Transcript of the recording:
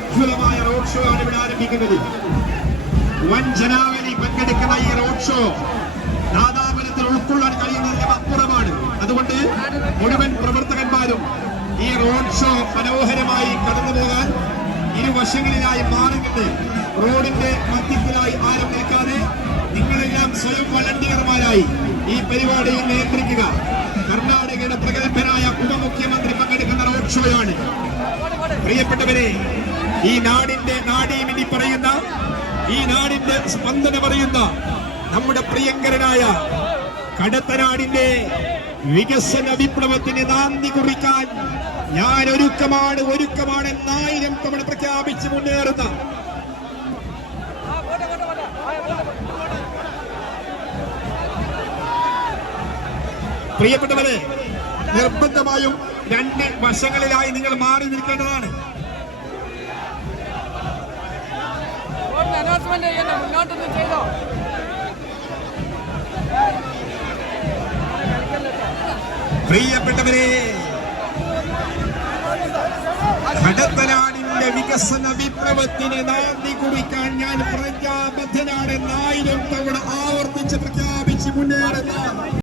ഉജ്ജ്വലമായ road show ആണ് ഇവിടെ ആരംഭിക്കുന്നത്. വൻ ജനാവലി പങ്കെടുക്കുന്ന ഈ റോഡ് ഷോ നാദാപുരത്തിൽ ഉൾക്കൊള്ളാൻ കഴിയുന്നതിന്റെ അപ്പുറമാണ്. അതുകൊണ്ട് മുഴുവൻ പ്രവർത്തകന്മാരും ഈ റോഡ് ഷോ മനോഹരമായി കടന്നു പോകാൻ ഇരുവശങ്ങളിലായി മാറുന്നത് റോഡിന്റെ മധ്യത്തിലായി ആരും നിൽക്കാതെ നിങ്ങളെല്ലാം സ്വയം വളണ്ടിയർമാരായി ഈ പരിപാടിയിൽ നിയന്ത്രിക്കുക. കർണാടകയുടെ പ്രഗത്ഭനായ ഉപമുഖ്യമന്ത്രി പങ്കെടുക്കുന്ന റോഡ് ഷോയാണ് പ്രിയപ്പെട്ടവരെ ഈ നാടിന്റെ നാടീമിനി പറയുന്ന ഈ നാടിന്റെ സ്പന്ദന പറയുന്ന നമ്മുടെ പ്രിയങ്കരനായ കടത്തനാടിന്റെ വികസന വിപ്ലവത്തിന് നാന്ദി കുറിക്കാൻ ഞാൻ ഒരുക്കമാണ് ഒരുക്കമാണ് എന്നായിരം തവണ പ്രഖ്യാപിച്ച് മുന്നേറുന്ന പ്രിയപ്പെട്ടവരെ നിർബന്ധമായും രണ്ട് വശങ്ങളിലായി നിങ്ങൾ മാറി നിൽക്കേണ്ടതാണ്. അനൗൺസ്മെന്റ് ചെയ്യണ്ട മുന്നോട്ടൊന്ന് ചെയ്തോ? പ്രിയപ്പെട്ടവരെ കടത്തനാടിന്റെ വികസന വിപ്ലവത്തിന് നാന്ദി കുറിക്കാൻ ഞാൻ പ്രജാബദ്ധനാണ് എന്നായിരം തവണ ആവർത്തി